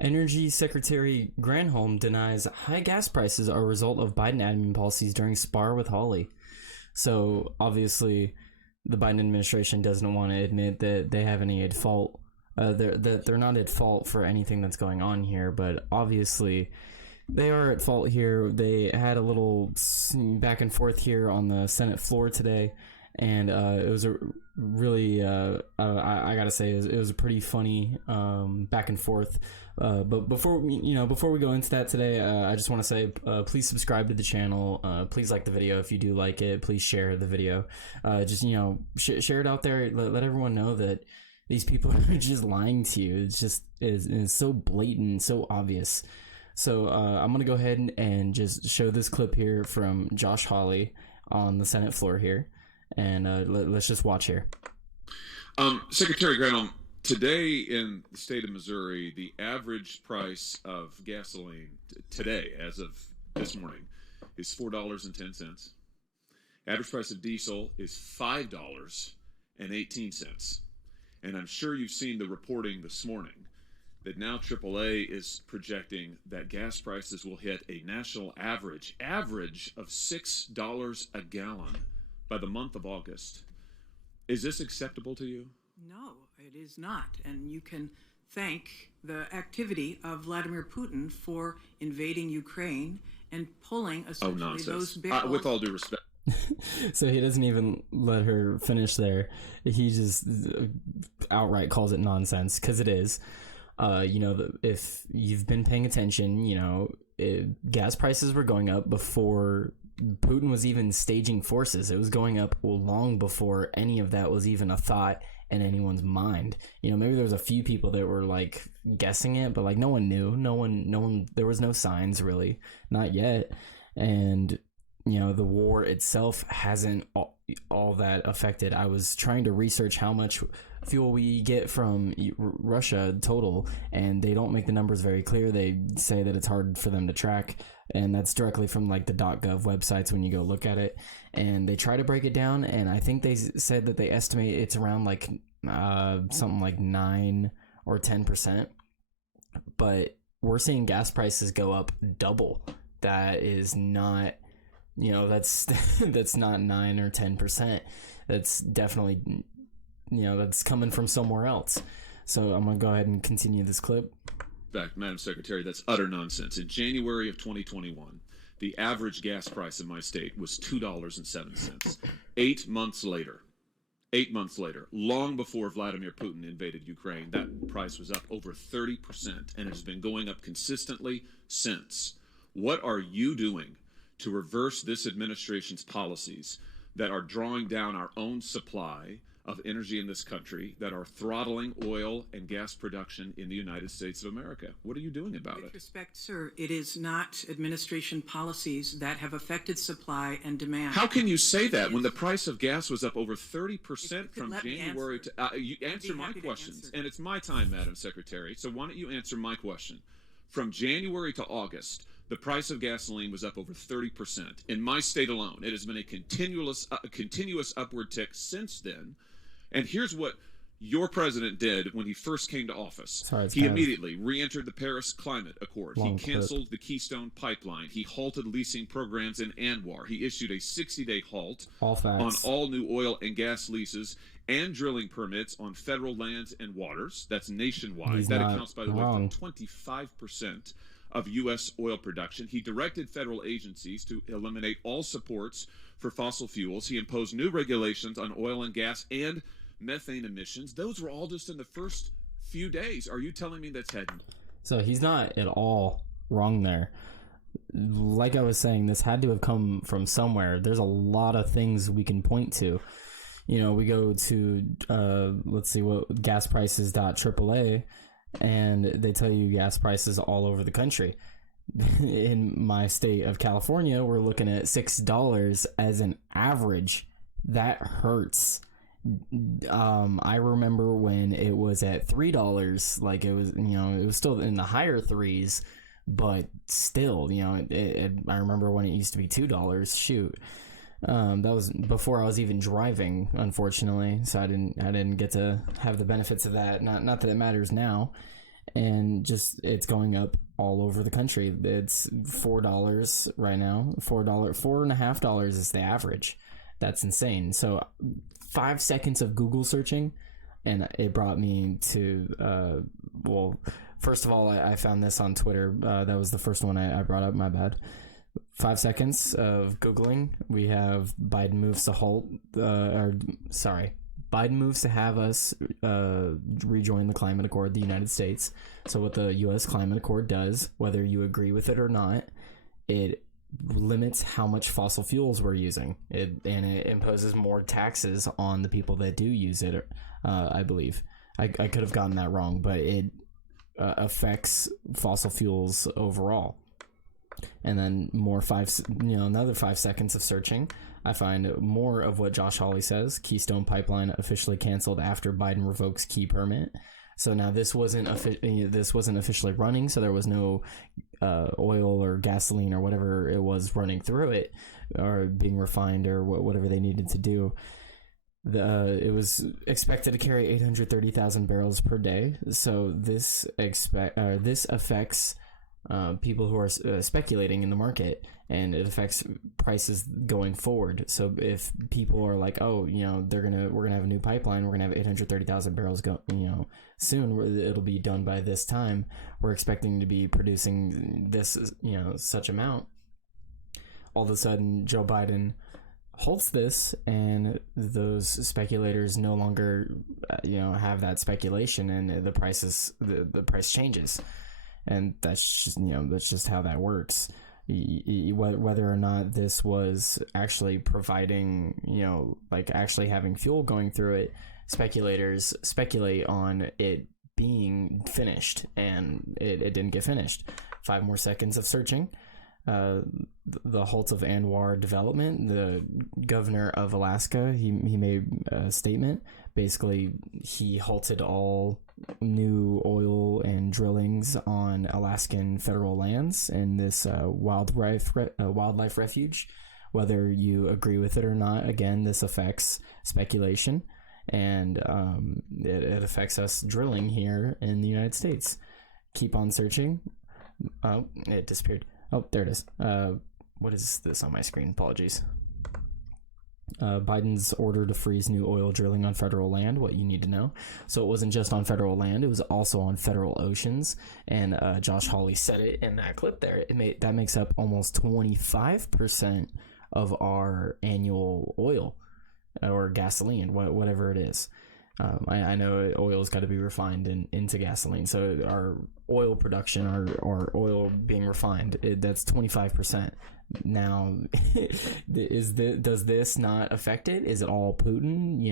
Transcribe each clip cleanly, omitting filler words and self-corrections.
Energy Secretary Granholm denies high gas prices are a result of Biden admin policies during spar with Hawley. So obviously, the Biden administration doesn't want to admit that they have any at fault. They're not at fault for anything that's going on here, but obviously they are at fault here. They had a little back and forth here on the Senate floor today, and it was a really I gotta say it was a pretty funny back and forth. But before we go into that today, I just want to say please subscribe to the channel. Please like the video if you do like it. Please share the video. Just share it out there. Let everyone know that these people are just lying to you. It's just it's so blatant, so obvious. So I'm gonna go ahead and just show this clip here from Josh Hawley on the Senate floor here, and let's just watch here. Secretary Granholm, today in the state of Missouri, the average price of gasoline today, as of this morning, is $4.10. Average price of diesel is $5.18. And I'm sure you've seen the reporting this morning that now AAA is projecting that gas prices will hit a national average of $6 a gallon by the month of August. Is this acceptable to you? No, it is not. And you can thank the activity of Vladimir Putin for invading Ukraine and pulling essentially those barrels. With all due respect. So he doesn't even let her finish there. He just outright calls it nonsense, because it is. If you've been paying attention, gas prices were going up before Putin was even staging forces. It was going up long before any of that was even a thought in anyone's mind. Maybe there was a few people that were like guessing it, but like no one knew. No one. There was no signs really, not yet. And the war itself hasn't all that affected. I was trying to research how much fuel we get from Russia total, and they don't make the numbers very clear. They say that it's hard for them to track, and that's directly from like the .gov websites when you go look at it. And they try to break it down, and I think they said that they estimate it's around like something like 9 or 10%. But we're seeing gas prices go up double. That is not... that's not 9 or 10%. That's definitely, that's coming from somewhere else. So I'm going to go ahead and continue this clip. In fact, Madam Secretary, that's utter nonsense. In January of 2021, the average gas price in my state was $2.07. 8 months later, long before Vladimir Putin invaded Ukraine, that price was up over 30%, and it has been going up consistently since. What are you doing to reverse this administration's policies that are drawing down our own supply of energy in this country, that are throttling oil and gas production in the United States of America? What are you doing about it? With respect, sir, it is not administration policies that have affected supply and demand. How can you say that when the price of gas was up over 30% from January to... you answer my questions, and it's my time, Madam Secretary, so why don't you answer my question? From January to August, the price of gasoline was up over 30%. In my state alone, it has been a continuous upward tick since then. And here's what your president did when he first came to office. He immediately re-entered the Paris Climate Accord. He canceled the Keystone Pipeline. He halted leasing programs in ANWR. He issued a 60-day halt on all new oil and gas leases and drilling permits on federal lands and waters. That's nationwide. That accounts, by the way, for 25% of U.S. oil production. He directed federal agencies to eliminate all supports for fossil fuels. He imposed new regulations on oil and gas and methane emissions. Those were all just in the first few days. Are you telling me that's heading? So he's not at all wrong there. Like I was saying, this had to have come from somewhere. There's a lot of things we can point to. We go to, let's see, what gasprices.AAA, and they tell you gas prices all over the country. In my state of California, we're looking at $6 as an average. That hurts. I remember when it was at $3, like it was still in the higher threes, but still, I remember when it used to be $2. Shoot. That was before I was even driving, unfortunately, so I didn't get to have the benefits of that. Not that it matters now. and just it's going up all over the country. It's $4 right now. $4.50 is the average. That's insane. So 5 seconds of Google searching, and it brought me to first of all, I found this on Twitter. That was the first one I brought up. My bad. 5 seconds of Googling. We have Biden moves to Biden moves to have us rejoin the climate accord, the United States. So what the U.S. climate accord does, whether you agree with it or not, it limits how much fossil fuels we're using. And it imposes more taxes on the people that do use it. I believe I could have gotten that wrong, but it affects fossil fuels overall. And then another 5 seconds of searching, I find more of what Josh Hawley says. Keystone Pipeline officially canceled after Biden revokes key permit. So now this wasn't officially running, so there was no oil or gasoline or whatever it was running through it or being refined or whatever they needed to do. It was expected to carry 830,000 barrels per day. So this affects people who are speculating in the market, and it affects prices going forward. So if people are like, oh, we're gonna have a new pipeline, we're gonna have 830,000 barrels soon, it'll be done by this time, we're expecting to be producing this such amount. All of a sudden Joe Biden halts this, and those speculators no longer have that speculation, and the price changes. And that's just how that works. Whether or not this was actually providing, actually having fuel going through it, speculators speculate on it being finished, and it didn't get finished. 5 more seconds of searching. The halt of Anwar development. The governor of Alaska, he made a statement. Basically, he halted all new oil and drillings on Alaskan federal lands in this wildlife refuge. Whether you agree with it or not, again, this affects speculation, and it affects us drilling here in the United States. Keep on searching. Oh, it disappeared. Oh, there it is. What is this on my screen? Apologies. Biden's order to freeze new oil drilling on federal land, what you need to know. So it wasn't just on federal land, it was also on federal oceans, and Josh Hawley said it in that clip there. That makes up almost 25% of our annual oil or gasoline, whatever it is. I know oil's got to be refined into gasoline, so our oil production, our oil being refined, that's 25%. Now, does this not affect it? Is it all Putin?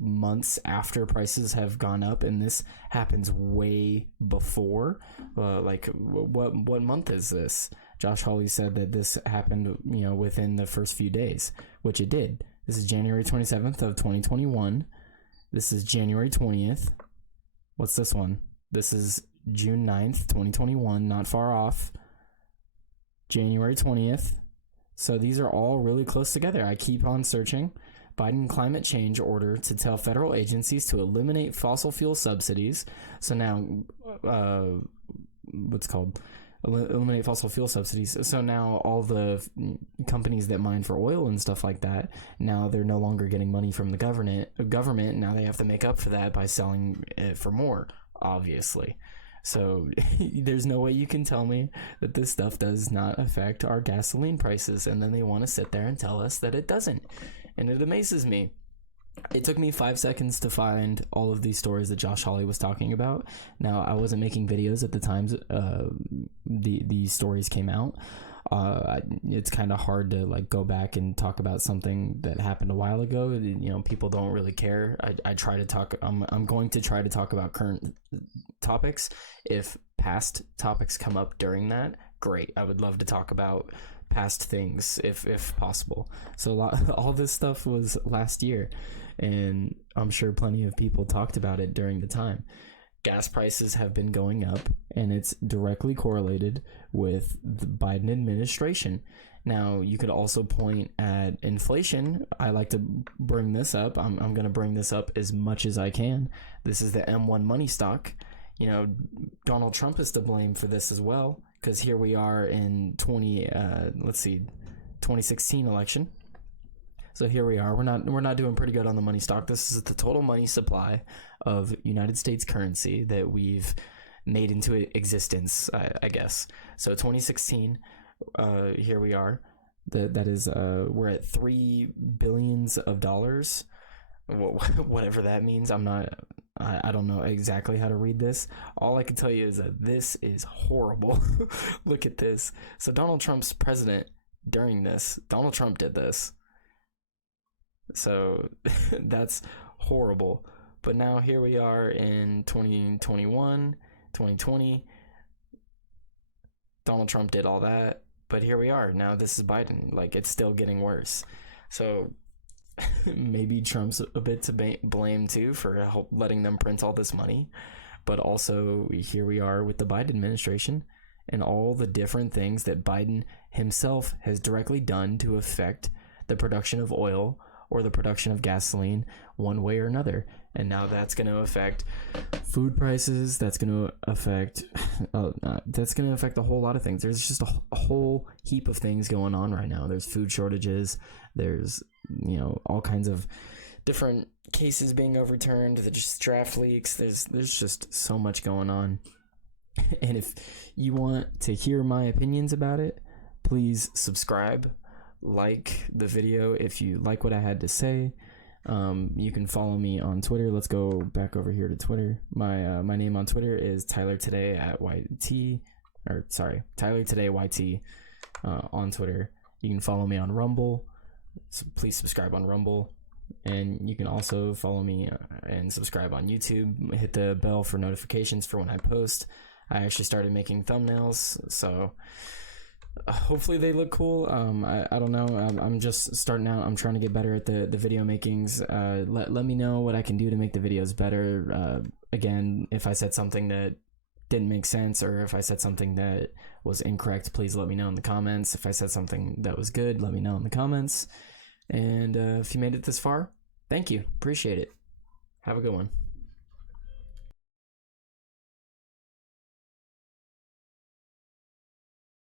Months after prices have gone up, and this happens way before. What month is this? Josh Hawley said that this happened, within the first few days, which it did. This is January 27th of 2021. This is January 20th. What's this one? This is June 9th, 2021. Not far off. January 20th. So these are all really close together. I keep on searching. Biden climate change order to tell federal agencies to eliminate fossil fuel subsidies. So now, eliminate fossil fuel subsidies. So now all the companies that mine for oil and stuff like that, now they're no longer getting money from the government. Now they have to make up for that by selling it for more, obviously. So there's no way you can tell me that this stuff does not affect our gasoline prices, and then they want to sit there and tell us that it doesn't. And it amazes me. It took me 5 seconds to find all of these stories that Josh Hawley was talking about. Now, I wasn't making videos at the time these stories came out. It's kind of hard to go back and talk about something that happened a while ago. People don't really care. I try to talk. I'm going to try to talk about current topics. If past topics come up during that, great. I would love to talk about past things if possible. So all this stuff was last year, and I'm sure plenty of people talked about it during the time. Gas prices have been going up, and it's directly correlated with the Biden administration. Now, you could also point at inflation. I like to bring this up. I'm going to bring this up as much as I can. This is the M1 money stock. you know, Donald Trump is to blame for this as well, because here we are in 2016 election. So here we are. We're not doing pretty good on the money stock. This is the total money supply of United States currency that we've made into existence, I guess. So 2016, here we are. That is, we're at $3 billion, whatever that means. I don't know exactly how to read this. All I can tell you is that this is horrible. Look at this. So Donald Trump's president during this. Donald Trump did this. So that's horrible. But now here we are in 2021, 2020. Donald Trump did all that. But here we are. Now this is Biden. Like, it's still getting worse. So maybe Trump's a bit to blame too for letting them print all this money, but also here we are with the Biden administration and all the different things that Biden himself has directly done to affect the production of oil or the production of gasoline one way or another. And now that's going to affect food prices. That's going to affect a whole lot of things. There's just a whole heap of things going on right now. There's food shortages. There's, you know, all kinds of different cases being overturned. There's just draft leaks. There's just so much going on. And if you want to hear my opinions about it, please subscribe, like the video if you like what I had to say. You can follow me on Twitter. Let's go back over here to Twitter. My name on Twitter is Tyler Today at Tyler Today YT on Twitter. You can follow me on Rumble. So please subscribe on Rumble, and you can also follow me and subscribe on YouTube. Hit the bell for notifications for when I post. I actually started making thumbnails, so hopefully they look cool. I don't know. I'm just starting out. I'm trying to get better at the video makings. Let me know what I can do to make the videos better. Again, if I said something that didn't make sense, or if I said something that was incorrect, please let me know in the comments. If I said something that was good, let me know in the comments. And if you made it this far, thank you. Appreciate it. Have a good one.